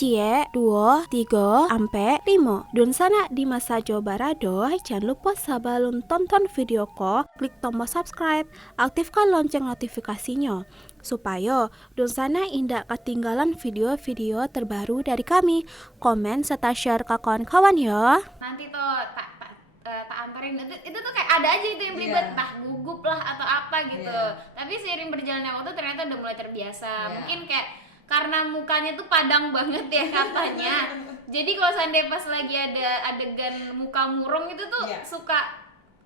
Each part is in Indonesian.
Cie, 2, 3, ampe 5. Dun sana di masa coba rado, jangan lupa sebelum tonton video ko, klik tombol subscribe, aktifkan lonceng notifikasinya, supaya dun sana indak ketinggalan video-video terbaru dari kami. Komen serta share ke kawan-kawan ya. Nanti tuh tak anterin itu tuh kayak ada aja itu yang belibet, entah gugup lah atau apa gitu. Tapi seiring berjalannya waktu ternyata udah mulai terbiasa. Mungkin kayak karena mukanya tuh padang banget ya katanya. Jadi kalau seandainya pas lagi ada adegan muka murung itu tuh suka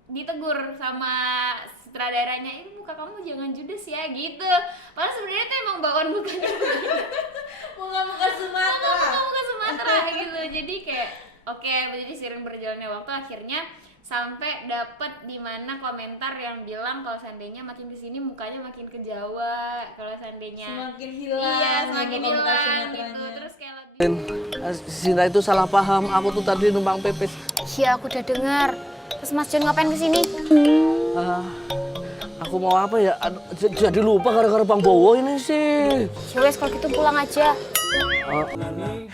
ditegur sama sutradaranya, ini muka kamu jangan judes ya gitu. Padahal sebenarnya tuh emang bawaan mukanya muka Sumatera gitu. Jadi kayak oke, jadi seiring berjalannya waktu akhirnya sampai dapat di mana komentar yang bilang kalau seandainya makin kesini mukanya makin ke Jawa, kalau seandainya semakin hilang. Iya, semakin hilang gitu. Terus kayak lebih Sinta itu salah paham, aku tuh tadi numpang pepes. Iya, aku udah dengar. Terus Mas John ngapain kesini? Aku mau apa ya? Jadi lupa gara-gara Bang Bowo ini sih. Ya wes, kalau gitu pulang aja. Ini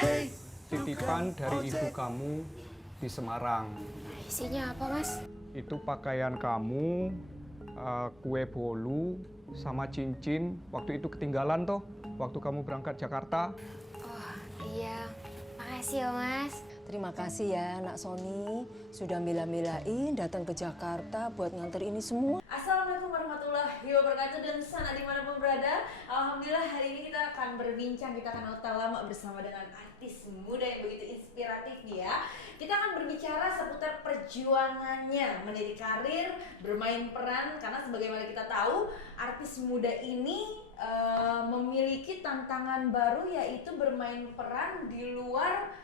titipan dari ibu kamu di Semarang. Isinya apa, Mas? Itu pakaian kamu, kue bolu, sama cincin. Waktu itu ketinggalan toh, waktu kamu berangkat Jakarta. Oh, iya. Makasih ya, Mas. Terima kasih ya Nak Sony sudah bela-belain datang ke Jakarta buat nganter ini semua. Assalamualaikum warahmatullahi wabarakatuh dan sana dimanapun berada. Alhamdulillah hari ini kita akan berbincang, kita akan otak lama bersama dengan artis muda yang begitu inspiratif ya. Kita akan berbicara seputar perjuangannya meniti karir, bermain peran, karena sebagaimana kita tahu artis muda ini memiliki tantangan baru yaitu bermain peran di luar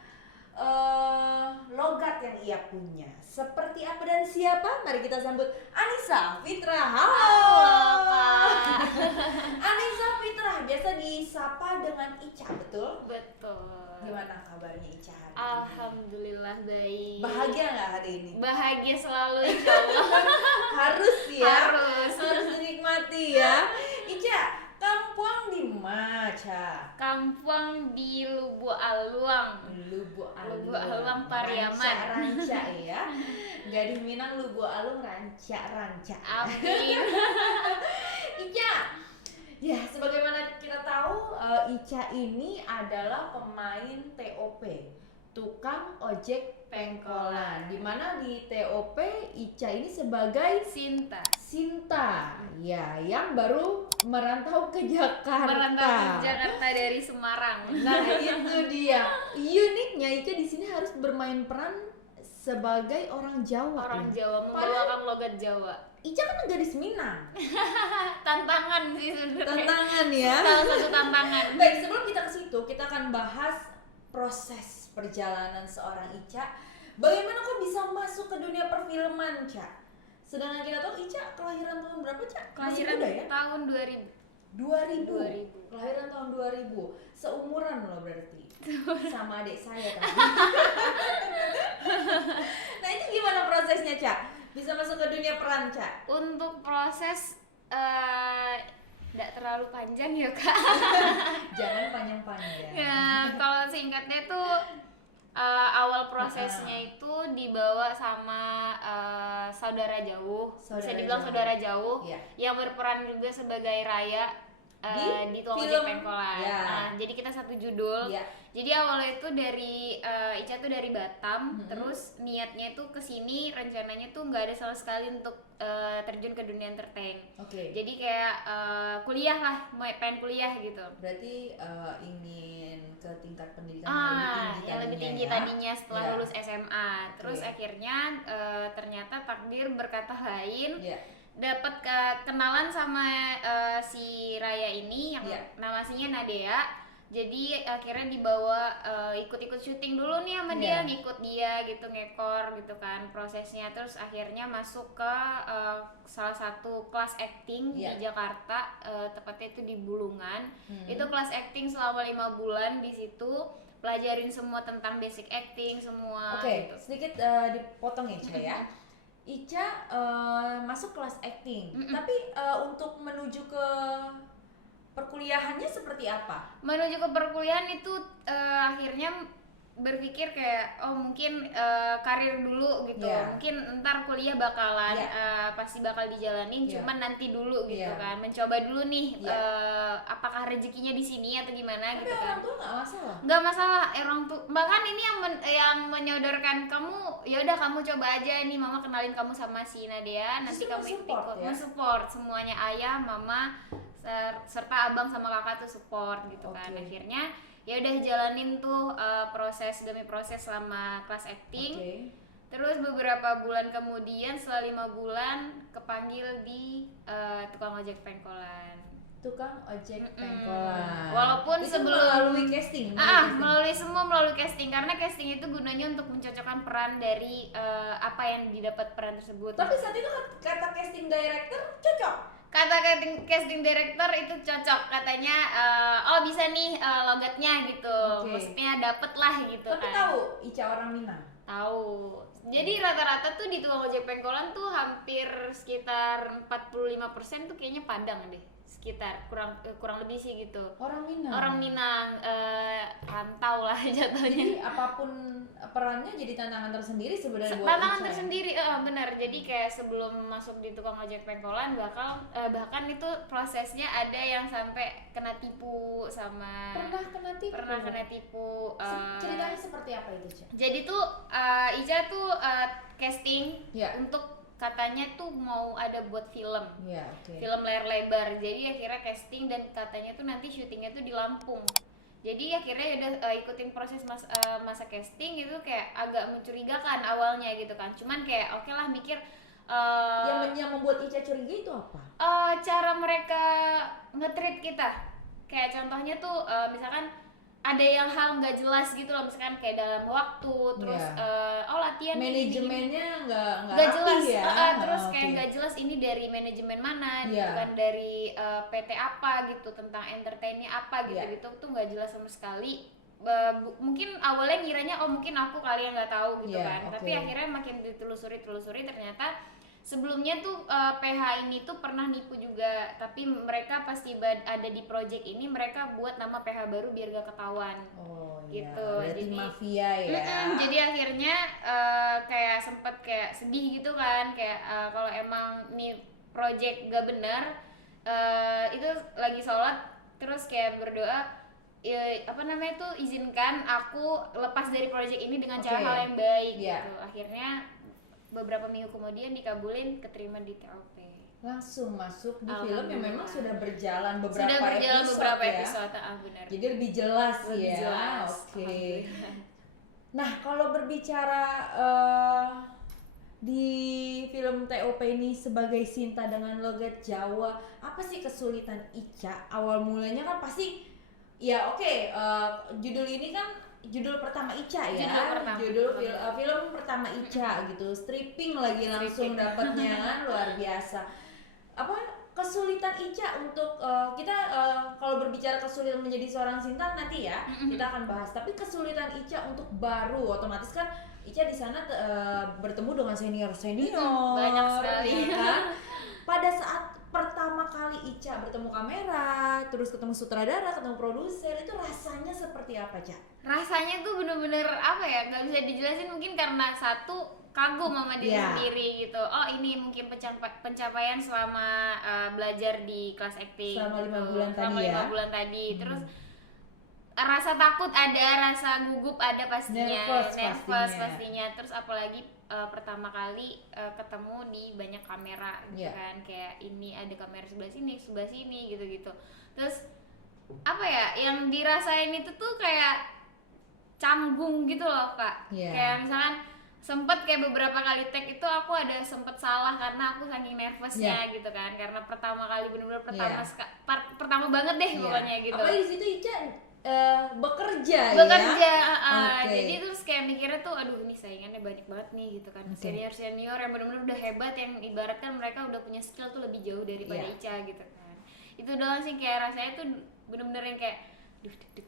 logat yang ia punya. Seperti apa dan siapa? Mari kita sambut Annisa Fitra. Halo Kak. Annisa Fitra biasa disapa dengan Ica, betul? betul. Gimana kabarnya Ica hari ini? Alhamdulillah baik. Bahagia nggak hari ini? Bahagia selalu insyaallah. Harus ya. Harus dinikmati ya. Ica, kampung di Maca. Kampung di Lubu Aluang. Lubu Aluang Pariaman. Ranca ya. Gading Minang Lubu Alung Ranca. Amin. Ica, ya sebagaimana kita tahu Ica ini adalah pemain TOP, tukang ojek pengkolan. Dimana di TOP Ica ini sebagai Sinta, ya, yang baru merantau ke Jakarta. Dari Semarang. Nah itu dia. Uniknya Ica di sini harus bermain peran sebagai orang Jawa. Orang Jawa membawakan logat Jawa. Ica kan gadis Minang. Tantangan sih sebenarnya. Tantangan ya. Salah satu tantangan. Baik, sebelum kita ke situ, kita akan bahas proses perjalanan seorang Ica. Bagaimana kok bisa masuk ke dunia perfilman, Ca? Sedangkan kita tahu Ica kelahiran tahun berapa, Ca? Kelahiran muda ya? tahun 2000. Kelahiran tahun 2000. Seumuran loh berarti. Sama adik saya tadi. Nah, itu gimana prosesnya, Ca? Bisa masuk ke dunia peran, Ca? Untuk proses tidak terlalu panjang ya, Kak. Jangan panjang-panjang. Ya, kalau singkatnya tuh awal prosesnya itu dibawa sama saudara jauh, bisa dibilang saudara jauh, yang berperan juga sebagai Raya di Tukang Ojek Pengkolan. Nah, jadi kita satu judul. Jadi awalnya itu dari Ica tuh dari Batam, terus niatnya itu kesini, rencananya tuh nggak ada sama sekali untuk terjun ke dunia entertain. Jadi kayak kuliah lah, pengen kuliah gitu. Berarti ingin ke tingkat pendidikan yang lebih tinggi tadinya setelah lulus SMA. Terus akhirnya ternyata takdir berkata lain. dapat kenalan sama si Raya ini yang nama aslinya Nadea. Jadi akhirnya dibawa ikut-ikut syuting dulu nih sama dia, ngikut dia gitu, ngekor gitu kan prosesnya. Terus akhirnya masuk ke salah satu kelas acting di Jakarta, tepatnya itu di Bulungan. Itu kelas acting selama 5 bulan di situ, pelajarin semua tentang basic acting semua. Oke, gitu. sedikit dipotong ya Ica ya. Ica masuk kelas acting, tapi untuk menuju ke perkuliahannya seperti apa? Menuju ke perkuliahan itu akhirnya berpikir kayak mungkin karir dulu gitu, mungkin ntar kuliah bakalan pasti bakal dijalanin, cuman nanti dulu gitu kan, mencoba dulu nih apakah rezekinya di sini atau gimana. Tapi gitu kan. orang tua nggak masalah? Nggak masalah, orang tuh bahkan ini yang menyodorkan kamu, ya udah kamu coba aja nih, mama kenalin kamu sama si Nadia, nanti Justru kamu ikut mensupport semuanya, ayah, mama serta abang sama kakak tuh support gitu kan. Akhirnya ya udah jalanin tuh proses demi proses selama kelas acting. Terus beberapa bulan kemudian setelah 5 bulan kepanggil di tukang ojek pengkolan. Tukang ojek pengkolan. Walaupun itu sebelum melalui casting. melalui casting, karena casting itu gunanya untuk mencocokkan peran dari apa yang didapat peran tersebut. Tapi saat itu kata casting director cocok. Kata casting director itu cocok, katanya bisa nih logatnya gitu, maksudnya dapet lah gitu. Tapi tahu Ica orang Minang? Tahu. Jadi rata-rata tuh di tukang ojek pengkolan tuh hampir sekitar 45% tuh kayaknya Padang deh, sekitar kurang lebih sih gitu. Orang Minang. Orang Minang, rantau lah jatuhnya. Jadi apapun perannya jadi tantangan tersendiri sebenarnya buat tantangan Ica. tersendiri, benar. Jadi kayak sebelum masuk di tukang ojek pengkolan bahkan itu prosesnya ada yang sampai kena tipu sama. Pernah kena tipu. Ceritanya seperti apa itu, Ica? Jadi tuh Ica tuh casting untuk katanya tuh mau ada buat film, film layar lebar. Jadi akhirnya casting dan katanya tuh nanti syutingnya tuh di Lampung. Jadi akhirnya udah ikutin proses masa casting gitu, kayak agak mencurigakan awalnya gitu kan. Cuman kayak oke lah, mikir yang membuat Ica curiga itu apa? Cara mereka nge-treat kita. Kayak contohnya tuh misalkan ada yang hal nggak jelas gitu loh, misalkan kayak dalam waktu, terus latihan manajemennya nggak jelas ya? Terus kayak nggak jelas ini dari manajemen mana gitu kan, dari PT apa gitu, tentang entertainnya apa gitu tuh nggak jelas sama sekali. Mungkin awalnya ngiranya mungkin aku kali yang nggak tahu gitu kan, tapi akhirnya makin ditelusuri ternyata sebelumnya tuh PH ini tuh pernah nipu juga, tapi mereka pasti ada di project ini mereka buat nama PH baru biar gak ketahuan. Gitu. Jadi mafia ya. Jadi akhirnya kayak sempet kayak sedih gitu kan, kayak kalau emang nih project gak benar, itu lagi sholat terus kayak berdoa, izinkan aku lepas dari project ini dengan cara hal yang baik gitu. Akhirnya beberapa minggu kemudian dikabulin, keterima di TOP. Langsung masuk di film yang memang sudah berjalan beberapa episode ya. Benar. Jadi lebih jelas ya. Jelas. Oke. Nah, kalau berbicara di film TOP ini sebagai Sinta dengan logat Jawa, apa sih kesulitan Ica? Awal mulanya kan pasti judul ini kan judul pertama Ica ya, film pertama Ica gitu, stripping lagi langsung dapatnya kan, luar biasa. Apa kesulitan Ica untuk kita kalau berbicara kesulitan menjadi seorang Sinta nanti ya kita akan bahas, tapi kesulitan Ica untuk baru, otomatis kan Ica di sana bertemu dengan senior banyak sekali kan. Pada saat pertama kali Ica bertemu kamera, terus ketemu sutradara, ketemu produser, itu rasanya seperti apa, Ca? Rasanya tuh bener-bener apa ya, nggak bisa dijelasin, mungkin karena satu kagum sama diri sendiri gitu. Ini mungkin pencapaian selama belajar di kelas acting selama 5 bulan selama tadi 5 bulan tadi. Terus rasa takut ada, rasa gugup ada pastinya, nervous pastinya. Terus apalagi pertama kali ketemu di banyak kamera gitu kan, kayak ini ada kamera sebelah sini gitu. Terus apa ya yang dirasain itu tuh kayak canggung gitu loh Kak. Kayak misalkan sempet kayak beberapa kali tag itu aku ada sempet salah karena aku saking nervousnya gitu kan, karena pertama kali bener-bener pertama banget deh pokoknya gitu. Apalagi di situ Ica bekerja. Jadi terus kayak mikirnya tuh aduh ini saingannya banyak banget nih gitu kan, senior yang bener-bener udah hebat, yang ibaratkan mereka udah punya skill tuh lebih jauh daripada Ica gitu kan. Itu doang sih kayak rasanya tuh bener-bener yang kayak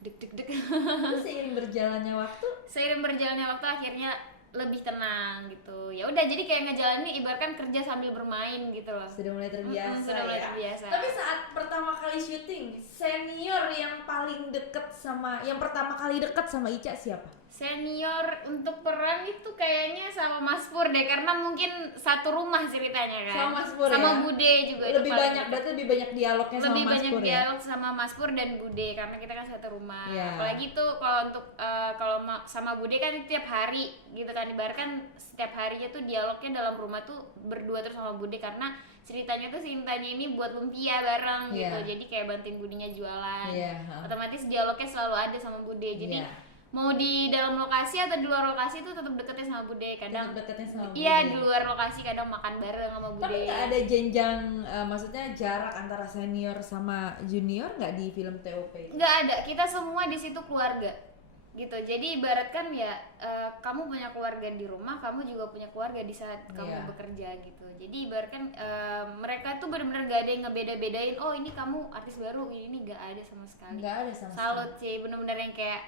deg. Terus seiring berjalannya waktu akhirnya lebih tenang gitu. Ya udah, jadi kayak ngejalanin ibaratkan kerja sambil bermain gitu loh. Sudah mulai terbiasa. Sudah mulai terbiasa. Tapi saat pertama kali syuting, senior yang pertama kali deket sama Ica siapa? Senior untuk peran itu kayaknya sama Mas Pur deh, karena mungkin satu rumah ceritanya kan. Sama Mas Pur sama ya? Bude juga. Berarti lebih banyak dialognya sama Mas Pur. Lebih banyak dialog sama Mas Pur dan Bude karena kita kan satu rumah. Apalagi tuh kalau untuk sama Bude kan tiap hari gitu kan, ibaratkan setiap harinya tuh dialognya dalam rumah tuh berdua terus sama Bude, karena ceritanya tuh si Intanya ini buat lumpia bareng gitu. Jadi kayak bantuin Budenya jualan. Otomatis dialognya selalu ada sama Bude. Jadi mau di dalam lokasi atau di luar lokasi itu tetap deketnya sama Bude. Kadang di luar lokasi kadang makan bareng sama Bude. Tapi nggak ada jenjang, maksudnya jarak antara senior sama junior nggak di film TOP? Nggak ada, kita semua di situ keluarga gitu. Jadi ibaratkan ya kamu punya keluarga di rumah, kamu juga punya keluarga di saat kamu bekerja gitu. Jadi ibaratkan mereka tuh benar-benar gak ada yang ngebeda-bedain, oh ini kamu artis baru, ini gak ada sama sekali. Nggak ada sama sekali. Salut sih, benar-benar yang kayak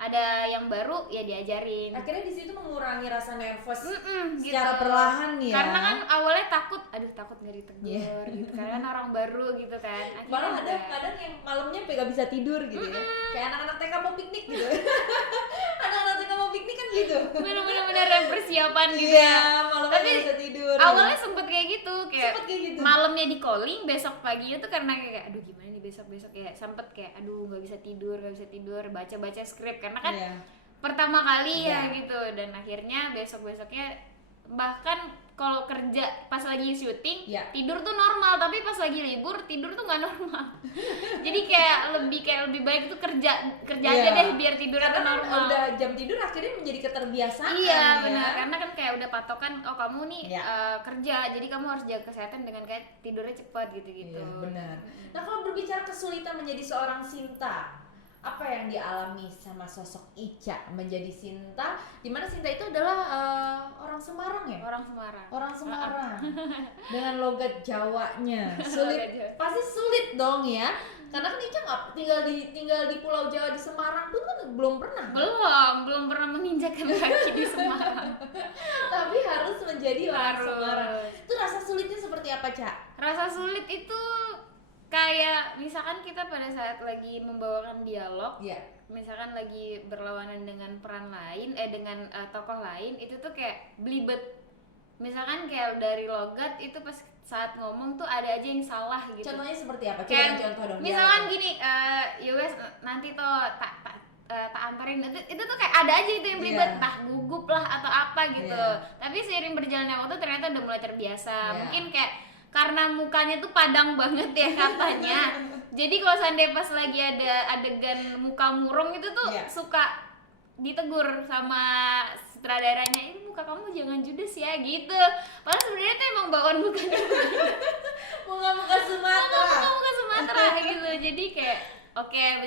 ada yang baru ya diajarin. Akhirnya di situ mengurangi rasa nervous gitu. secara perlahan ya. Karena kan awalnya takut nggak ditegur gitu. Karena kan orang baru gitu kan. Malah ada kadang yang malamnya gak bisa tidur gitu ya. Kayak anak-anak TK mau piknik gitu. Anak-anak TK mau piknik kan gitu. Bener-bener yang persiapan gitu Iya, ya. malamnya Tapi gak bisa tidur. awalnya sempet kayak gitu. Kayak gitu. malamnya di calling, besok paginya tuh karena kayak aduh gimana nih besok ya, sempet kayak aduh nggak bisa tidur, baca skrip karena kan pertama kali ya gitu. Dan akhirnya besoknya bahkan kalau kerja pas lagi syuting tidur tuh normal, tapi pas lagi libur tidur tuh nggak normal. Jadi kayak lebih baik tuh kerja aja deh biar tidurnya tuh normal. Udah jam tidur akhirnya menjadi keterbiasaan. Iya benar, karena kan kayak udah patokan oh kamu nih kerja, jadi kamu harus jaga kesehatan dengan kayak tidurnya cepat gitu. Iya benar. Nah kalau berbicara kesulitan menjadi seorang Sinta, apa yang dialami sama sosok Ica menjadi Sinta, dimana Sinta itu adalah orang Semarang ya? Orang Semarang dengan logat Jawanya. Pasti sulit dong ya, karena kan Ica nggak tinggal di Pulau Jawa, di Semarang tuh kan belum pernah menginjakkan kaki di Semarang. Tapi harus menjadi orang Semarang. Itu rasa sulitnya seperti apa, Ca? Rasa sulit itu kayak misalkan kita pada saat lagi membawakan dialog, misalkan lagi berlawanan dengan peran lain, dengan tokoh lain, itu tuh kayak belibet. Misalkan kayak dari logat itu pas saat ngomong tuh ada aja yang salah gitu. Contohnya seperti apa? Contoh dong. Misalkan gini, Yowes nanti tuh tak antarin, itu tuh kayak ada aja itu yang belibet, entah gugup lah atau apa gitu. Tapi seiring berjalannya waktu ternyata udah mulai terbiasa. Mungkin kayak karena mukanya tuh padang banget ya katanya. Jadi kalau seandainya pas lagi ada adegan muka murung itu tuh suka ditegur sama sutradaranya, ini muka kamu jangan judes ya gitu. Padahal sebenarnya tuh emang bawaan mukanya muka Sumatera gitu. Jadi kayak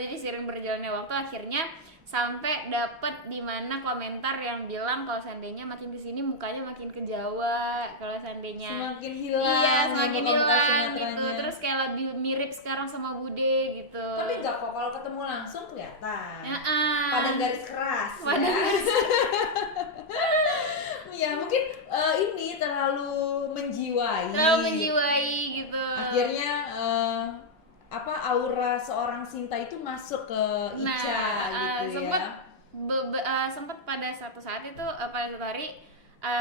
jadi sering berjalannya waktu akhirnya sampai dapat di mana komentar yang bilang kalau seandainya makin kesini mukanya makin ke Jawa, kalau seandainya semakin hilang gitu. Terus kayak lebih mirip sekarang sama Bude gitu. Tapi enggak kok, kalau ketemu langsung kelihatan. Padang garis keras. Ya mungkin ini terlalu menjiwai gitu. Akhirnya aura seorang Sinta itu masuk ke Ica gitu ya. Sempet pada satu saat itu pada satu hari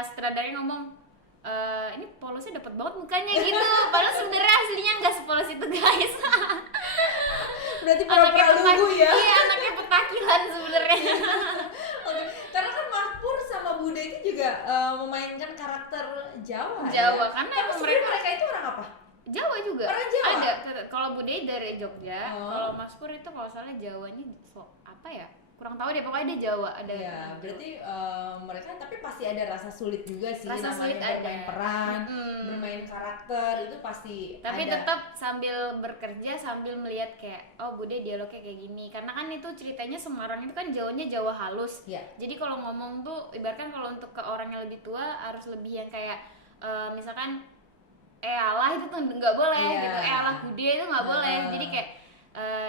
sutradara ngomong ini polosnya dapat banget mukanya gitu. Padahal sebenarnya aslinya nggak sepolos itu guys. Berarti pura-pura lugu ya? Iya, anaknya petakilan sebenarnya. Karena kan Mas Pur sama Bude itu juga memainkan karakter Jawa. Karena emang mereka itu orang apa? Jawa juga. Orang Jawa? Ada. Kalau Bude dari Jogja, kalau Mas Pur itu kalau soalnya Jawanya apa ya? kurang tahu deh, pokoknya dia Jawa ada. Iya, berarti mereka tapi pasti ada rasa sulit juga sih, Rasa namanya sulit bermain ada. peran, bermain karakter itu pasti Tapi ada. tetap sambil bekerja sambil melihat kayak oh Bude dialognya kayak gini, karena kan itu ceritanya Semarang itu kan Jawanya Jawa halus. Iya. Jadi kalau ngomong tuh ibaratkan kalau untuk ke orang yang lebih tua harus lebih yang kayak misalkan alah itu tuh nggak boleh Iya. gitu, alah Bude itu nggak boleh. Jadi kayak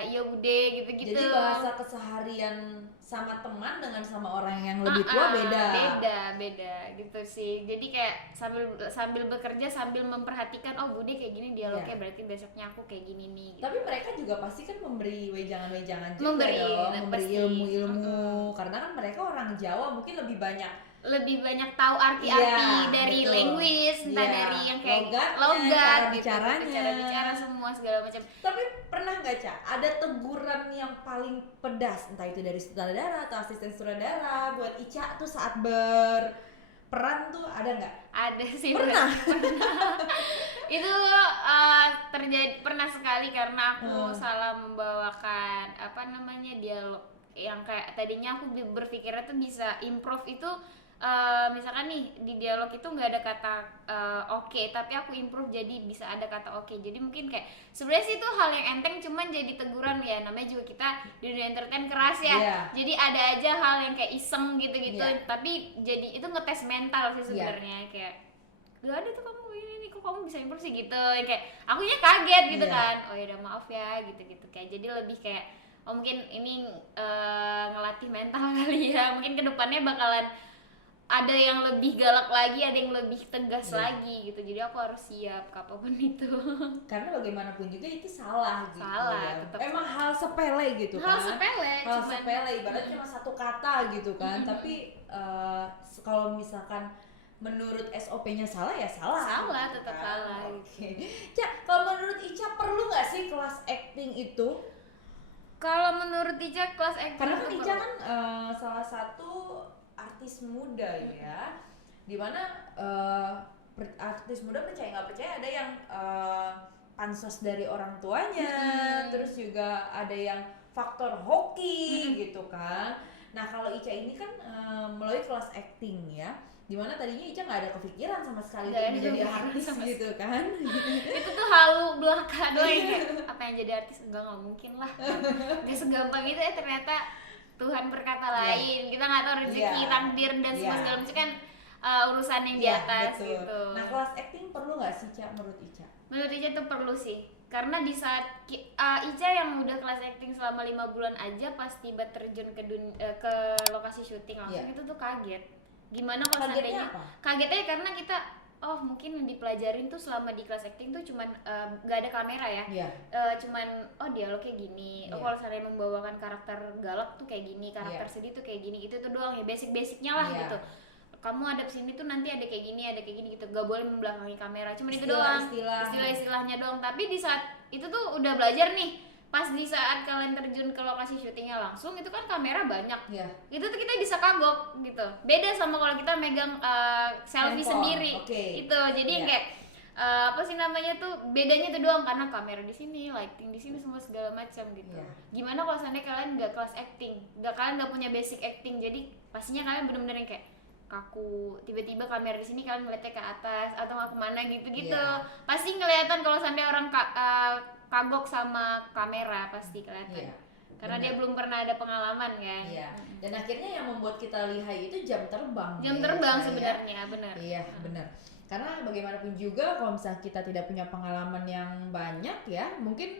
iya Bude gitu-gitu. Jadi bahasa keseharian sama teman dengan sama orang yang lebih tua beda. Beda gitu sih. Jadi kayak sambil bekerja sambil memperhatikan oh Bude kayak gini dialognya, Iya. berarti besoknya aku kayak gini nih gitu. Tapi mereka juga pasti kan memberi wejangan-wejangan juga Memberi, dong, memberi pasti. ilmu-ilmu. Karena kan mereka orang Jawa mungkin lebih banyak tahu arti-arti Iya, dari betul. language, entah Iya, dari yang kayak logatnya, logat cara gitu, bicaranya. cara bicara semua segala macam. Tapi pernah nggak Ca, ada teguran yang paling pedas, entah itu dari sutradara atau asisten sutradara buat Ica tuh saat berperan tuh ada nggak? Ada sih Pernah? itu terjadi pernah sekali karena aku salah membawakan dialog yang kayak tadinya aku berpikirnya tuh bisa improve itu. Misalkan nih di dialog itu nggak ada kata oke, tapi aku improve jadi bisa ada kata oke. Jadi mungkin kayak sebenarnya sih itu hal yang enteng, cuman jadi teguran ya, namanya juga kita di dunia entertain keras ya. Iya. Jadi ada aja hal yang kayak iseng gitu-gitu, Iya. tapi jadi itu ngetes mental sih sebenarnya. Kayak gak ada tuh kamu ini nih, kok kamu bisa improve sih gitu. Yang kayak akunya kaget gitu Iya. kan. Oh ya udah maaf ya gitu-gitu. Kayak jadi lebih kayak oh mungkin ini ngelatih mental kali ya. Mungkin kedepannya bakalan ada yang lebih galak lagi, ada yang lebih tegas lagi gitu. Jadi aku harus siap kapanpun itu. Karena bagaimanapun juga itu salah gitu. Salah, ya. tetap Emang hal sepele gitu Hal kan. sepele, Hal cuman- sepele, ibaratnya cuma satu kata gitu kan. Tapi kalau misalkan menurut SOP-nya salah ya salah. Salah, gitu tetap kan. salah, Oke. Ca, kalau menurut Ica perlu nggak sih kelas acting itu? Kalau menurut Ica kelas acting Karena kan itu Ica perlu. kan salah satu artis muda ya, dimana artis muda percaya nggak percaya ada yang pansos dari orang tuanya, terus juga ada yang faktor hoki gitu kan. Nah kalau Ica ini kan melalui kelas acting ya, dimana tadinya Ica nggak ada kepikiran sama sekali Nggak untuk ada menjadi kepikiran artis sama gitu kan. Itu tuh halu belaka doang kayak apa yang jadi artis enggak mungkin lah. Gak segampang itu ya ternyata Tuhan berkata lain. Kita nggak tahu rezeki, Iya. takdir dan semua Iya. segala macam kan urusan yang di Iya, atas betul. gitu. Nah kelas acting perlu nggak sih Ca menurut Ica? Menurut Ica tuh perlu sih. Karena di saat Ica yang udah kelas acting selama 5 bulan aja pas tiba terjun ke lokasi syuting langsung Iya. itu tuh kaget. Gimana kalau Kagetnya seandainya apa? kagetnya karena kita oh mungkin yang dipelajarin tuh selama di kelas acting tuh cuman gak ada kamera ya. Iya. Cuman oh dialognya gini. Oh Iya. kalau seandainya membawakan karakter galak tuh kayak gini, karakter Iya. sedih tuh kayak gini. Itu doang ya basic-basicnya lah Iya. gitu. Kamu ada sini tuh nanti ada kayak gini gitu, gak boleh membelakangi kamera, cuma itu doang, istilah-istilahnya doang. Tapi di saat itu tuh udah belajar nih, pas di saat kalian terjun ke lokasi syutingnya langsung itu kan kamera banyak, Iya. itu tuh kita bisa kagok gitu. Beda sama kalau kita megang selfie Handphone, sendiri, oke. itu jadi Iya. kayak apa sih namanya tuh bedanya tuh doang karena kamera di sini, lighting di sini semua segala macam gitu. Iya. Gimana kalau seandainya kalian nggak kelas acting, kalian nggak punya basic acting, jadi pastinya kalian bener-bener yang kayak kaku, tiba-tiba kamera di sini kalian ngeliatnya ke atas atau nggak kemana gitu-gitu. Iya. Pasti kelihatan kalau seandainya orang kagok sama kamera pasti kelihatan. Iya. Karena Benar. dia belum pernah ada pengalaman kan. Iya. Dan akhirnya yang membuat kita lihai itu jam terbang. Jam ya, terbang Ca, ya. sebenarnya benar. Iya, benar. Karena bagaimanapun juga kalau misalnya kita tidak punya pengalaman yang banyak ya, mungkin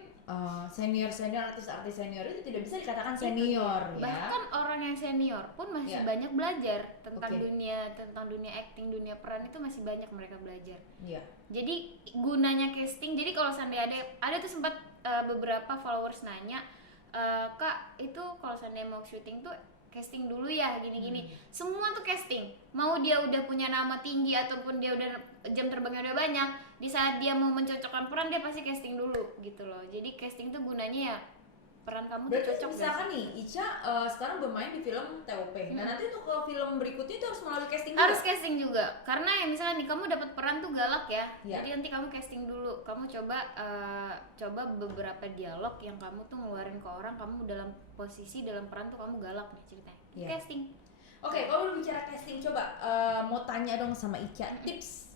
senior-senior artis-artis senior itu tidak bisa dikatakan senior ya. Bahkan orang yang senior pun masih Iya. banyak belajar tentang Oke. dunia acting, dunia peran itu masih banyak mereka belajar. Iya. Jadi gunanya casting, jadi kalau seandainya ada tuh sempat beberapa followers nanya, Kak itu kalau seandainya mau syuting tuh casting dulu ya gini-gini. Semua tuh casting, mau dia udah punya nama tinggi ataupun dia udah jam terbangnya udah banyak, di saat dia mau mencocokkan peran dia pasti casting dulu gitu loh. Jadi casting tuh gunanya ya peran kamu tuh Berarti cocok gak misalkan sih? nih Ica sekarang bermain di film TOP. Nah nanti untuk ke film berikutnya itu harus melalui casting Harus juga? casting juga, karena ya misalnya nih kamu dapat peran tuh galak ya, Iya. jadi nanti kamu casting dulu, kamu coba beberapa dialog yang kamu tuh ngeluarin ke orang, kamu dalam posisi dalam peran tuh kamu galak nih ceritanya, Iya. casting. Oke, kalau udah bicara casting, coba mau tanya dong sama Ica, tips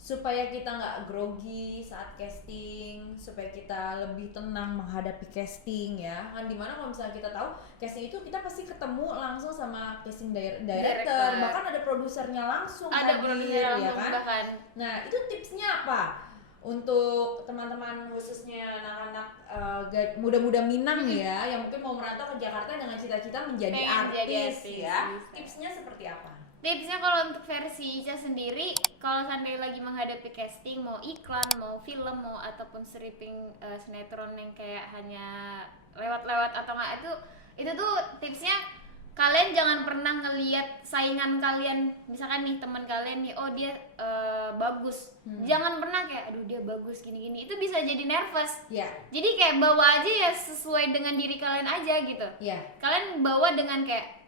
supaya kita nggak grogi saat casting, supaya kita lebih tenang menghadapi casting ya. Kan dimana kalau misalnya kita tahu casting itu kita pasti ketemu langsung sama casting director, bahkan ada produsernya langsung Ada hadir, produser ya langsung kan? bahkan. Nah itu tipsnya apa? Untuk teman-teman khususnya anak-anak muda-muda Minang ya, yang mungkin mau merantau ke Jakarta dengan cita-cita menjadi Pengen jadi artis artis, ya. bisa. Tipsnya seperti apa? Tipsnya kalau untuk versi Ica sendiri, kalau seandainya lagi menghadapi casting, mau iklan, mau film, mau ataupun stripping sinetron yang kayak hanya lewat-lewat atau enggak, itu tuh tipsnya kalian jangan pernah ngelihat saingan kalian, misalkan nih teman kalian nih, oh dia bagus, jangan pernah kayak aduh dia bagus gini-gini, itu bisa jadi nervous. Ya, Jadi kayak bawa aja ya sesuai dengan diri kalian aja gitu. ya. Kalian bawa dengan kayak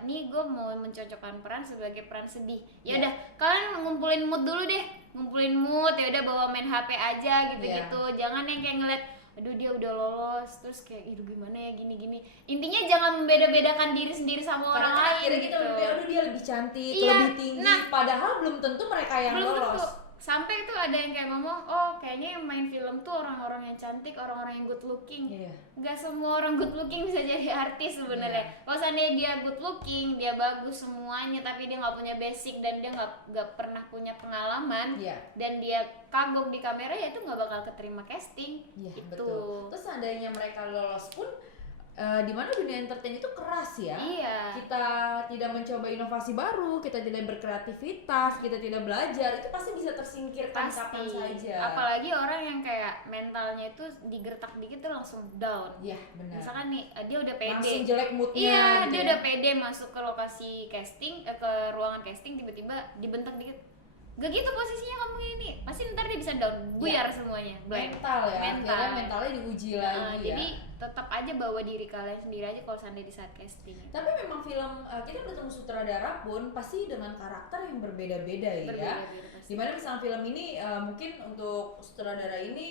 nih gue mau mencocokkan peran sebagai peran sedih, ya udah kalian ngumpulin mood dulu deh, ngumpulin mood, ya udah bawa main HP aja gitu-gitu. Jangan yang kayak ngeliat aduh dia udah lolos terus kayak aduh gimana ya gini-gini. Intinya jangan membeda-bedakan diri sendiri sama orang Karena lain akhirnya kita gitu. berpikir, aduh dia lebih cantik, Iya, lebih tinggi, nah, padahal belum tentu mereka yang belum lolos. tentu. Sampai tuh ada yang kayak ngomong, oh kayaknya yang main film tuh orang-orang yang cantik, orang-orang yang good looking. Iya. Gak semua orang good looking bisa jadi artis sebenarnya. Kalau seandainya dia good looking, dia bagus semuanya, tapi dia nggak punya basic dan dia nggak pernah punya pengalaman, Iya. dan dia kagok di kamera, ya itu nggak bakal keterima casting. Iya, Gitu. betul. Terus seandainya mereka lolos pun di mana dunia entertain itu keras ya. Iya. Kita tidak mencoba inovasi baru, kita tidak berkreativitas, kita tidak belajar, itu pasti bisa tersingkirkan kapan saja. Apalagi orang yang kayak mentalnya itu digertak dikit tuh langsung down. Iya, benar. Misalkan nih dia udah pede. Langsung jelek moodnya. Iya, gitu dia ya. udah pede masuk ke lokasi casting, ke ruangan casting, tiba-tiba dibentak dikit. Gak gitu posisinya kamu ini, pasti ntar dia bisa down, buyar semuanya. blank. Mental ya, Mental. akhirnya mentalnya diuji lagi ya. Jadi tetap aja bawa diri kalian sendiri aja kalau seandainya di saat casting. Tapi memang film kita bertemu sutradara pun pasti dengan karakter yang berbeda-beda ya. Berbeda-beda pasti. Dimana misalnya film ini mungkin untuk sutradara ini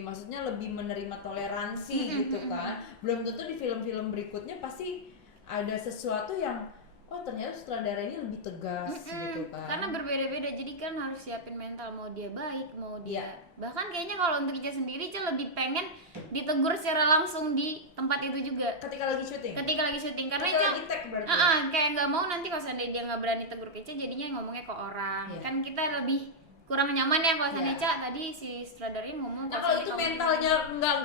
maksudnya lebih menerima toleransi gitu kan. Belum tentu di film-film berikutnya pasti ada sesuatu yang oh ternyata sutradara ini lebih tegas gitu kan. Karena berbeda-beda, jadi kan harus siapin mental, mau dia baik, mau dia Iya. bahkan kayaknya kalau untuk Ica sendiri, Ica lebih pengen ditegur secara langsung di tempat itu juga Ketika lagi syuting. ketika lagi syuting, karena Ketika Ica lagi tag berarti. kayak nggak mau nanti kalau seandainya dia nggak berani tegur ke Ica, jadinya ngomongnya ke orang. Iya. Kan kita lebih kurang nyaman ya kalau seandainya Iya. Ica tadi si sutradara ini ngomong Nah seandainya kalau itu kamu- mentalnya nggak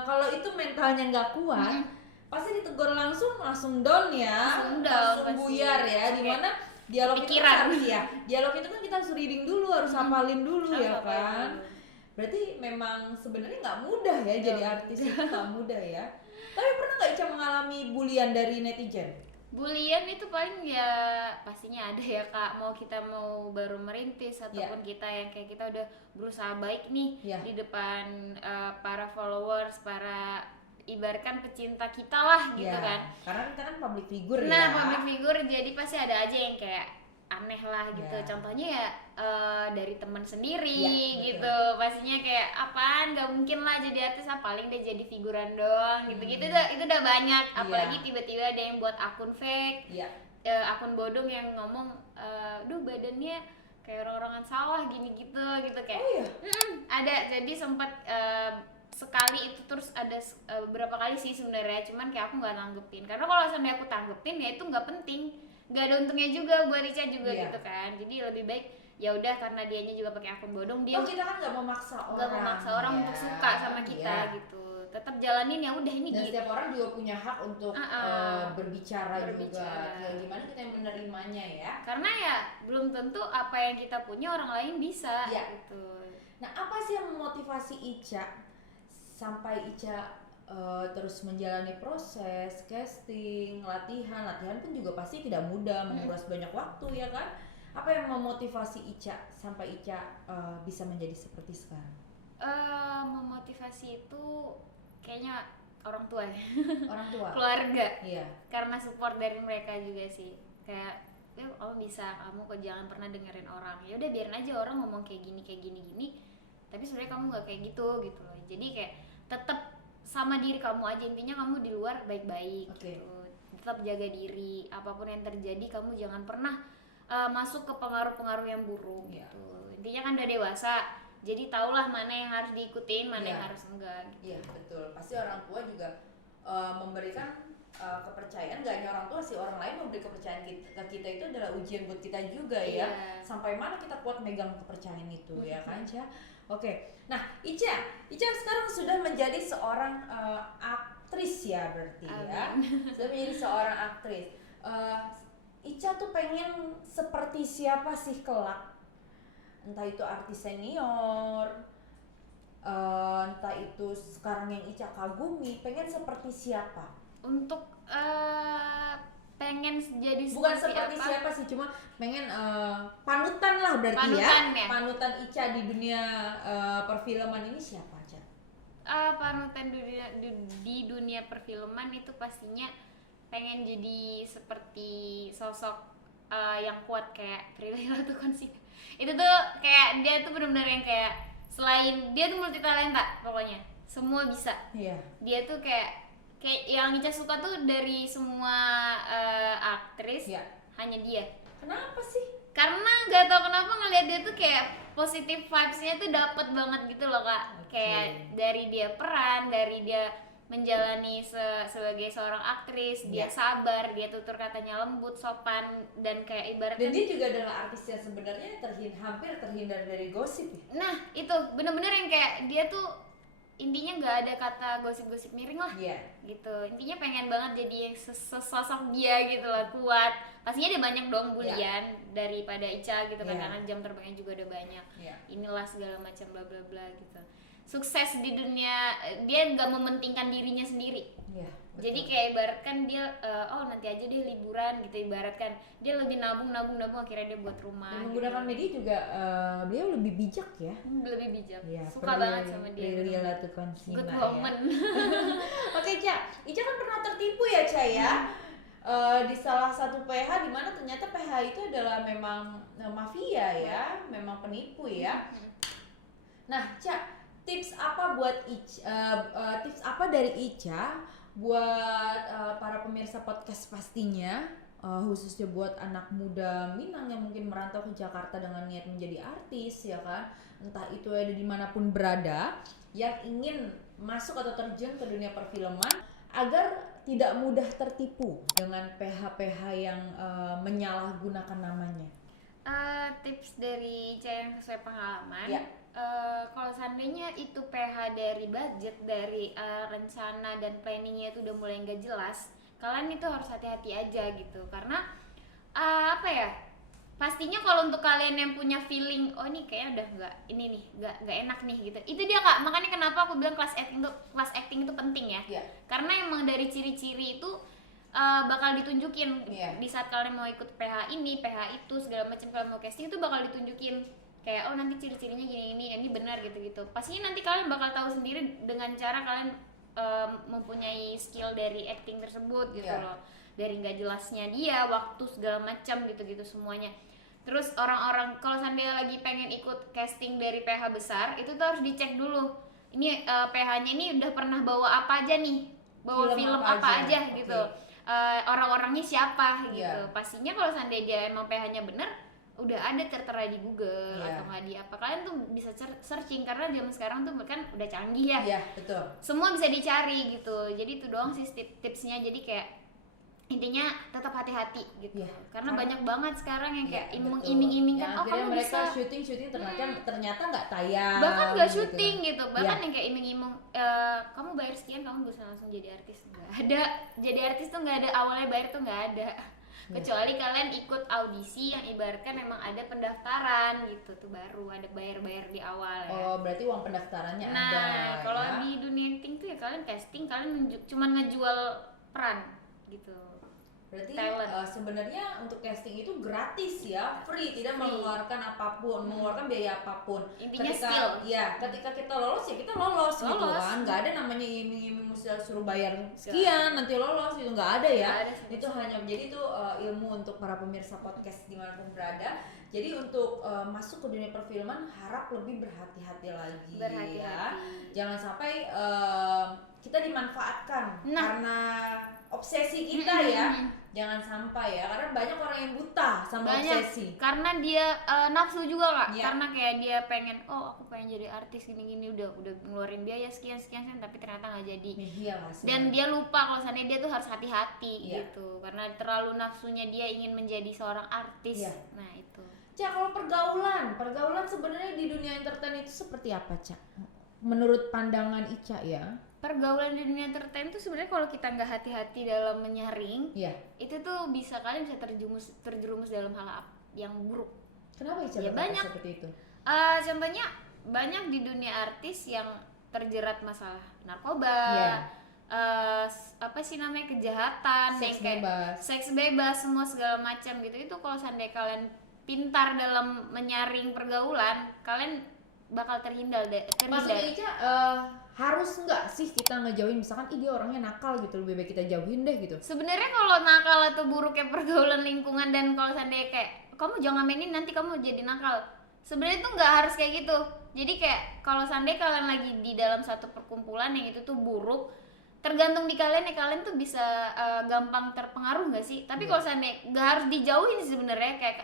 kalau itu mentalnya nggak kuat, pasti ditegur langsung down ya, Langsung down, pasti. buyar ya. Oke. Dimana dialog itu Pikiran. kan harus ya, dialog itu kan kita harus reading dulu, harus hafalin dulu Harus ya hafalin kan. dulu. Berarti memang sebenarnya nggak mudah ya jadi artis itu nggak mudah ya. Tapi pernah nggak Ica mengalami bulian dari netizen? Bulian itu paling ya pastinya ada ya Kak, mau kita mau baru merintis ataupun kita yang kayak kita udah berusaha baik nih Iya. di depan para followers, para ibaratkan pecinta kita lah gitu Ya, kan. karena kita kan public figure Nah, ya. public figure jadi pasti ada aja yang kayak aneh lah gitu. Ya. Contohnya ya dari teman sendiri Ya, betul. gitu. Pastinya kayak apaan, gak mungkin lah jadi artis, paling dia jadi figuran doang gitu-gitu. Itu udah banyak. Apalagi tiba-tiba ada yang buat akun fake, Iya. akun bodong yang ngomong duh badannya kayak orang-orangan sawah gini gitu kayak. Oh iya. Ada, jadi sempat sekali itu, terus ada beberapa kali sih sebenarnya, cuman kayak aku nggak tanggepin, karena kalau sampai aku tanggepin ya itu nggak penting, nggak ada untungnya juga buat Ica juga Iya. gitu kan. Jadi lebih baik ya udah, karena dianya juga pakai akun bodong, dia Oh kita kan nggak memaksa orang. nggak memaksa orang ya. untuk suka sama kita Iya. gitu, tetap jalanin ya udah ini Dan gitu. setiap orang juga punya hak untuk berbicara juga. Berbicara. Tinggal gimana kita yang menerimanya ya. Karena ya belum tentu apa yang kita punya orang lain bisa Iya. gitu. Nah apa sih yang memotivasi Ica sampai Ica terus menjalani proses casting, latihan pun juga pasti tidak mudah, menguras banyak waktu ya kan? Apa yang memotivasi Ica sampai Ica bisa menjadi seperti sekarang? Memotivasi itu kayaknya orang tua ya. Orang tua. Keluarga. Iya. Karena support dari mereka juga sih. Kayak kamu bisa, kamu kok jangan pernah dengerin orang. Ya udah biarin aja orang ngomong kayak gini tapi sebenarnya kamu nggak kayak gitu loh. Jadi kayak tetap sama diri kamu aja, intinya kamu di luar baik-baik gitu. Tetap jaga diri, apapun yang terjadi kamu jangan pernah masuk ke pengaruh-pengaruh yang buruk gitu. Intinya kan udah dewasa, jadi tahulah mana yang harus diikutin, mana yang harus enggak gitu. Iya, betul. Pasti orang tua juga memberikan kepercayaan, gak hanya orang tua sih, orang lain memberi kepercayaan ke kita itu adalah ujian buat kita juga ya. Sampai mana kita kuat megang kepercayaan itu ya kan, Ca? Oke. Nah, Ica sekarang sudah menjadi seorang aktris ya berarti ya. Sudah menjadi seorang aktris. Ica tuh pengen seperti siapa sih kelak? Entah itu artis senior, entah itu sekarang yang Ica kagumi, pengen seperti siapa? Untuk pengen jadi bukan seperti apa? Siapa sih, cuma pengen panutan lah berarti panutan ya? Panutan Ica di dunia perfilman ini siapa, Ca? Panutan di dunia perfilman itu pastinya pengen jadi seperti sosok yang kuat kayak Prilly Latuconsina. Itu tuh kayak dia tuh benar-benar yang kayak, selain dia tuh multi talenta pokoknya, semua bisa. Dia tuh kayak yang Ica suka tuh dari semua aktris, hanya dia. Kenapa sih? Karena nggak tahu kenapa ngeliat dia tuh kayak positive vibes-nya tuh dapet banget gitu loh Kak. Kayak dari dia peran, dari dia menjalani sebagai seorang aktris, dia sabar, dia tutur katanya lembut, sopan, dan kayak ibaratnya. Dan dia juga adalah artis yang sebenarnya hampir terhindar dari gosip ya. Nah itu bener-bener yang kayak dia tuh intinya nggak ada kata gosip-gosip miring lah, gitu. Intinya pengen banget jadi sosok dia gitu lah, kuat. Pastinya dia banyak dong bulian daripada Ica gitu kan, karena jam terbangnya juga udah banyak. Inilah segala macam bla bla bla gitu. Sukses di dunia, dia nggak mementingkan dirinya sendiri. Jadi kayak ibaratkan dia nanti aja deh liburan gitu, ibaratkan dia lebih nabung akhirnya dia buat rumah. Dan menggunakan media juga beliau lebih bijak ya. Lebih bijak. Suka banget sama dia. Prilly Latuconsina. Good woman. Oke, Ca. Ica kan pernah tertipu ya, Ca ya. Di salah satu PH di mana ternyata PH itu adalah memang mafia ya, memang penipu ya. Nah, Ca, tips apa dari Ica buat para pemirsa podcast pastinya, khususnya buat anak muda Minang yang mungkin merantau ke Jakarta dengan niat menjadi artis ya kan, entah itu ada dimanapun berada, yang ingin masuk atau terjun ke dunia perfilman agar tidak mudah tertipu dengan PH-PH yang menyalahgunakan namanya. Tips dari Ica yang sesuai pengalaman. Kalau seandainya itu PH dari budget, dari rencana dan planningnya itu udah mulai nggak jelas, kalian itu harus hati-hati aja gitu. Karena pastinya kalau untuk kalian yang punya feeling, oh ini kayaknya udah nggak enak nih gitu, itu dia Kak. Makanya kenapa aku bilang kelas acting itu penting ya. Karena emang dari ciri-ciri itu bakal ditunjukin di saat kalian mau ikut PH ini, PH itu segala macam, kalian mau casting itu bakal ditunjukin kayak nanti ciri-cirinya gini ini benar gitu. Pastinya nanti kalian bakal tahu sendiri dengan cara kalian mempunyai skill dari acting tersebut gitu loh. Dari nggak jelasnya dia, waktu segala macam gitu semuanya. Terus orang-orang kalau seandainya lagi pengen ikut casting dari PH besar, itu tuh harus dicek dulu. Ini PH-nya ini udah pernah bawa apa aja nih? Bawa film apa aja gitu. Orang-orangnya siapa gitu. Pastinya kalau seandainya dia emang PH-nya bener, udah ada tertera di Google atau nggak di apa, kalian tuh bisa searching karena zaman sekarang tuh kan udah canggih ya. Betul. Semua bisa dicari gitu. Jadi itu doang sih tipsnya. Jadi kayak intinya tetap hati-hati gitu. Karena banyak banget sekarang yang kayak iming-imingkan, kamu mereka bisa syuting ternyata nggak tayang. Bahkan nggak syuting gitu. Bahkan yang kayak iming-iming kamu bayar sekian kamu bisa langsung jadi artis. Nggak ada. Jadi artis tuh nggak ada, awalnya bayar tuh nggak ada. Kecuali kalian ikut audisi yang ibaratkan memang ada pendaftaran gitu tuh, baru ada bayar di awal ya. Oh, berarti uang pendaftarannya ada. Nah, kalau di dunia acting tuh ya kalian casting, kalian cuman ngejual peran gitu. Berarti talent. sebenarnya untuk casting itu gratis ya, free, tidak Free. mengeluarkan apapun, mengeluarkan biaya apapun. Intinya ketika, skill. Ya, ketika kita lolos ya kita lolos gitu Lolos. kan. Nggak ada namanya iming-iming mesti suruh bayar sekian nanti lolos gitu, nggak ada ya. Nggak ada sih. Itu hanya menjadi itu ilmu untuk para pemirsa podcast dimanapun berada. Jadi untuk masuk ke dunia perfilman harap lebih berhati-hati lagi ya. Jangan sampai kita dimanfaatkan karena obsesi kita ya. Jangan sampai ya, karena banyak orang yang buta sama obsesi. Karena dia nafsu juga Kak. Iya. Karena kayak dia pengen, oh aku pengen jadi artis gini-gini, udah ngeluarin biaya sekian tapi ternyata nggak jadi. Iya, Mas. Dan dia lupa kalau seandainya dia tuh harus hati-hati Iya. gitu. Karena terlalu nafsunya dia ingin menjadi seorang artis. Iya. Nah, itu. Cak, kalau pergaulan sebenarnya di dunia entertain itu seperti apa, Cak? Menurut pandangan Ica ya. Pergaulan di dunia entertain tuh sebenarnya kalau kita nggak hati-hati dalam menyaring, Iya. itu tuh kalian bisa terjerumus dalam hal yang buruk. Kenapa Ica Ya, berkata banyak. seperti itu? Contohnya banyak di dunia artis yang terjerat masalah narkoba, Iya. apa sih namanya, kejahatan, Seks yang kayak bebas. seks bebas, semua segala macam gitu. Itu kalau seandainya kalian pintar dalam menyaring pergaulan, kalian bakal terhindar. Maksudnya Ica harus nggak sih kita ngejauhin, misalkan dia orangnya nakal gitu, lebih baik kita jauhin deh gitu. Sebenarnya kalau nakal atau buruknya pergaulan lingkungan, dan kalau seandainya kayak kamu jangan mainin nanti kamu jadi nakal, sebenarnya tuh nggak harus kayak gitu. Jadi kayak kalau seandainya kalian lagi di dalam satu perkumpulan yang itu tuh buruk, tergantung di kalian ya, kalian tuh bisa gampang terpengaruh nggak sih. Tapi kalau seandainya nggak harus dijauhin sih sebenarnya, kayak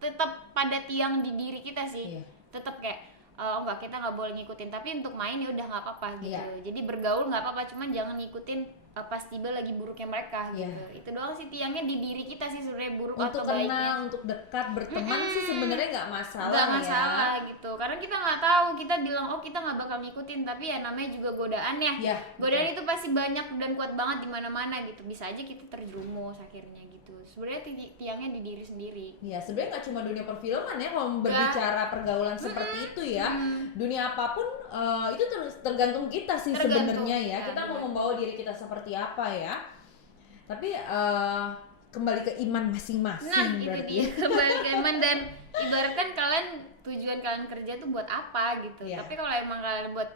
tetap pada tiang di diri kita sih. Iya. Tetap kayak oh enggak, kita nggak boleh ngikutin, tapi untuk main ya udah nggak apa-apa gitu. Iya. Jadi bergaul nggak apa-apa, cuman jangan ngikutin pas tiba lagi buruknya mereka gitu. Iya. Itu doang sih tiangnya di diri kita sih sebenarnya, buruk Untuk atau baiknya. kenal, untuk dekat, berteman sih sebenarnya nggak masalah Nggak ya. masalah gitu, karena kita nggak tahu, kita bilang oh kita nggak bakal ngikutin, tapi ya namanya juga godaan ya. Iya, Godaan itu pasti banyak dan kuat banget di mana-mana gitu. Bisa aja kita terjerumus akhirnya gitu. Sebenarnya tiangnya di diri sendiri. Ya sebenarnya nggak cuma dunia perfilman ya, kalau berbicara pergaulan seperti itu ya, dunia apapun itu tergantung kita sih sebenarnya ya. Kita mau membawa diri kita seperti apa ya. Tapi kembali ke iman masing-masing. Nah itu berarti. dia, kembali ke iman. Dan ibaratkan kalian, tujuan kalian kerja tuh buat apa gitu. Iya. Tapi kalau emang kalian buat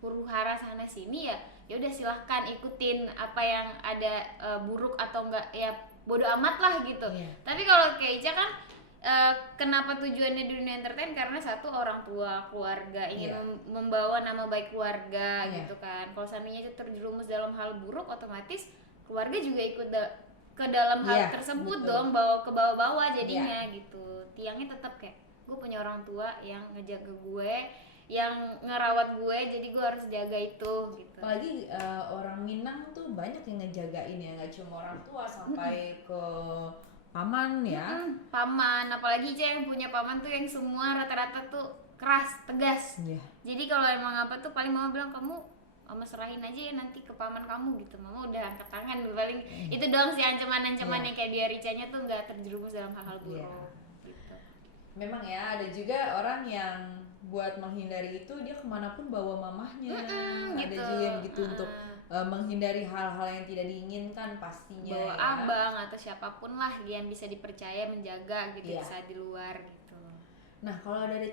huru hara sana sini ya udah silahkan ikutin apa yang ada, buruk atau enggak ya bodo amat lah gitu. Iya. Tapi kalau kayak Ica kan kenapa tujuannya di dunia entertain, karena satu, orang tua, keluarga, ingin Iya. membawa nama baik keluarga Iya. gitu kan. Kalau seandainya itu terjerumus dalam hal buruk, otomatis keluarga juga ikut ke dalam hal Iya, tersebut betul. dong, ke bawah-bawah jadinya gitu. Tiangnya tetap kayak gue punya orang tua yang ngejaga gue, yang ngerawat gue, jadi gue harus jaga itu gitu. Apalagi orang Minang tuh banyak yang ngejagain ya, nggak cuma orang tua sampai ke paman ya. Paman, apalagi Ica yang punya paman tuh yang semua rata-rata tuh keras, tegas. Iya. Jadi kalau emang apa tuh paling mama bilang, kamu mama serahin aja ya nanti ke paman kamu gitu. Mama udah angkat tangan paling itu doang sih ancaman-ancamannya, kayak biar Icanya tuh nggak terjerumus dalam hal-hal buruk. Iya. Gitu. Memang ya, ada juga orang yang buat menghindari itu dia kemanapun bawa mamahnya. Ada gitu. juga yang begitu untuk menghindari hal-hal yang tidak diinginkan pastinya. Bawa ya. abang atau siapapun lah yang bisa dipercaya menjaga gitu Iya. di saat di luar gitu. Nah kalau dari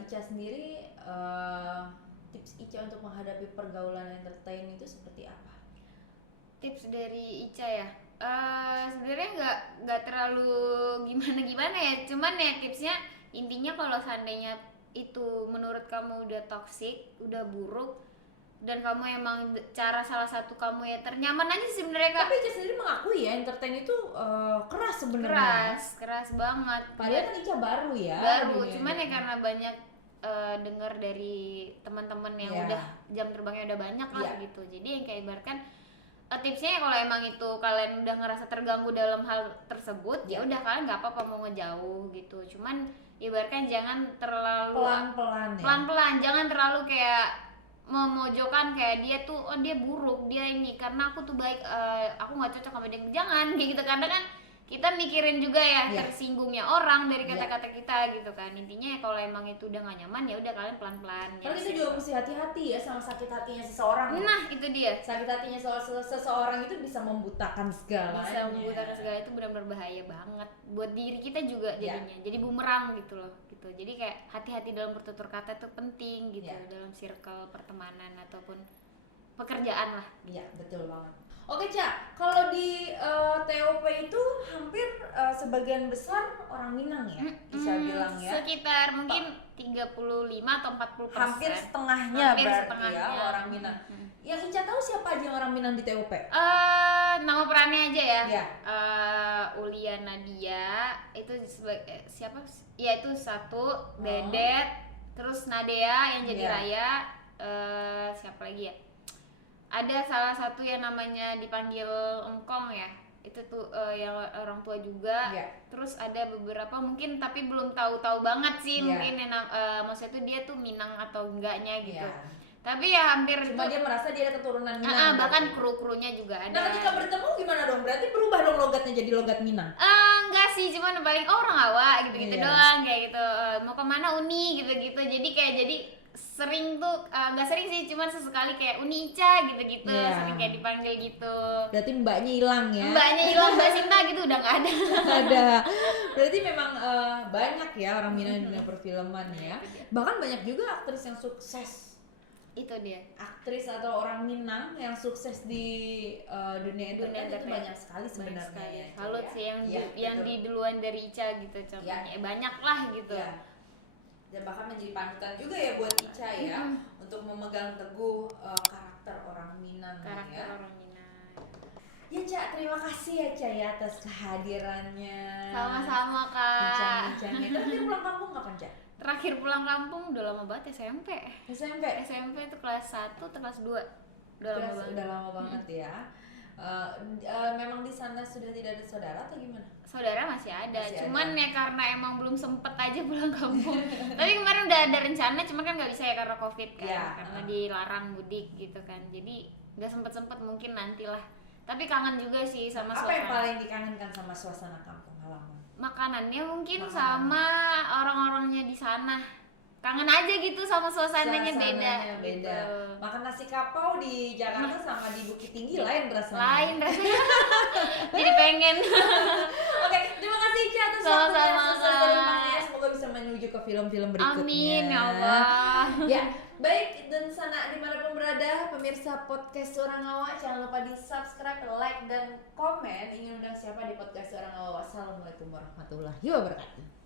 Ica sendiri, tips Ica untuk menghadapi pergaulan entertain itu seperti apa? Tips dari Ica ya, sebenarnya nggak terlalu gimana ya, cuman ya tipsnya intinya kalau seandainya itu menurut kamu udah toksik, udah buruk, dan kamu emang salah satu kamu ya ternyaman aja sih sebenarnya Kak. Tapi Ica sendiri mengakui ya entertain itu keras sebenarnya. keras banget. Padahal kan Ica baru ya. Baru, dunia cuman ya entertain. karena banyak dengar dari teman-teman yang Iya. udah jam terbangnya udah banyak lah Iya. gitu. Jadi yang kayak ibaratkan tipsnya kalau emang itu kalian udah ngerasa terganggu dalam hal tersebut, ya udah kalian nggak apa-apa mau ngejauh gitu. Cuman ibaratkan jangan terlalu pelan-pelan ya. pelan-pelan, jangan terlalu kayak memojokkan kayak dia tuh dia buruk, dia ini karena aku tuh baik, aku nggak cocok sama dia, jangan kayak gitu. Karena kan kita mikirin juga ya Iya. tersinggungnya orang dari Iya. kata-kata kita gitu kan. Intinya ya kalau emang itu udah gak nyaman ya udah kalian pelan-pelan. Karena kita juga mesti hati-hati ya sama sakit hatinya seseorang. Nah itu dia, Sakit hatinya seseorang itu bisa membutakan segalanya. bisa membutakan segala, itu benar-benar bahaya banget buat diri kita juga Iya. jadinya. Jadi bumerang gitu loh gitu. Jadi kayak hati-hati dalam bertutur kata itu penting gitu, Iya. dalam circle pertemanan ataupun pekerjaan lah. Iya, betul banget. Oke, Ca, kalau di TOP itu hampir sebagian besar orang Minang ya, bisa bilang ya. Sekitar mungkin 35 atau 40%. Hampir setengahnya Hampir berarti setengahnya. ya orang Minang. Yang Ica tahu siapa aja yang orang Minang di TOP? Nama perannya aja ya. Iya. Ulia Nadia itu siapa? Ya itu satu, Dedet, terus Nadea yang jadi Iya. Raya, siapa lagi ya? Ada salah satu yang namanya dipanggil Engkong ya. Itu tuh yang orang tua juga. Iya. Terus ada beberapa mungkin tapi belum tahu-tahu banget sih Iya. mungkin maksudnya tuh dia tuh Minang atau enggaknya gitu. Iya. Tapi ya hampir Cuma dia merasa dia ada keturunan Minang. bahkan berarti. kru-krunya juga ada. Nah, ketika bertemu gimana dong? Berarti berubah dong logatnya jadi logat Minang. Enggak sih, cuman paling orang awak gitu-gitu Iya. doang kayak gitu. Mau kemana Uni gitu-gitu. Jadi sering tuh nggak sering sih, cuman sesekali kayak Uni Ica gitu-gitu, Iya. sering kayak dipanggil gitu. Berarti mbaknya hilang ya. Mbaknya hilang, Mbak Sinta gitu udah nggak ada. Ada. Berarti memang banyak ya orang Minang di dunia perfilman ya. Bahkan banyak juga aktris yang sukses. Itu dia. Aktris atau orang Minang yang sukses di dunia entertainment itu entertainment. banyak sekali sebenarnya. Sekali. ya, Salut ya. sih yang Iya, yang betul. di duluan dari Ica gitu contohnya. Banyak lah gitu. Iya. Dan bahkan menjadi panutan juga ya buat Ica ya untuk memegang teguh karakter orang Minang Karakter ya. orang Minang. Ya Ca, terima kasih ya Ca ya atas kehadirannya. Sama-sama Kak. Bincang-bincangnya. Terakhir pulang kampung kapan Ca? Terakhir pulang kampung udah lama banget SMP. SMP. SMP itu kelas 1 atau kelas 2. Udah lama banget ya. Memang di sana sudah tidak ada saudara atau gimana? Saudara masih ada, Masih cuman ada. ya karena emang belum sempet aja pulang kampung. Tapi kemarin udah ada rencana, cuman kan nggak bisa ya karena COVID kan, Ya, karena dilarang mudik gitu kan. Jadi nggak sempet mungkin nantilah. Tapi kangen juga sih sama Apa yang suasana. paling dikangenkan sama suasana kampung halaman? Makanannya mungkin Makanan. sama orang-orangnya di sana. Kangen aja gitu sama suasananya beda. beda. Gitu. Makan nasi kapau di Jakarta sama di Bukit Tinggi lain rasanya. Lain rasanya. Jadi pengen. Oke, terima kasih Ica atas Sama-sama, waktunya sukses Kak. filmnya. Semoga bisa menuju ke film-film berikutnya. Amin ya Allah. Ya, baik dan sana dimanapun berada pemirsa podcast Orang Awak, jangan lupa di subscribe, like dan komen ingin undang siapa di podcast Orang Awak. Wassalamualaikum warahmatullahi wabarakatuh.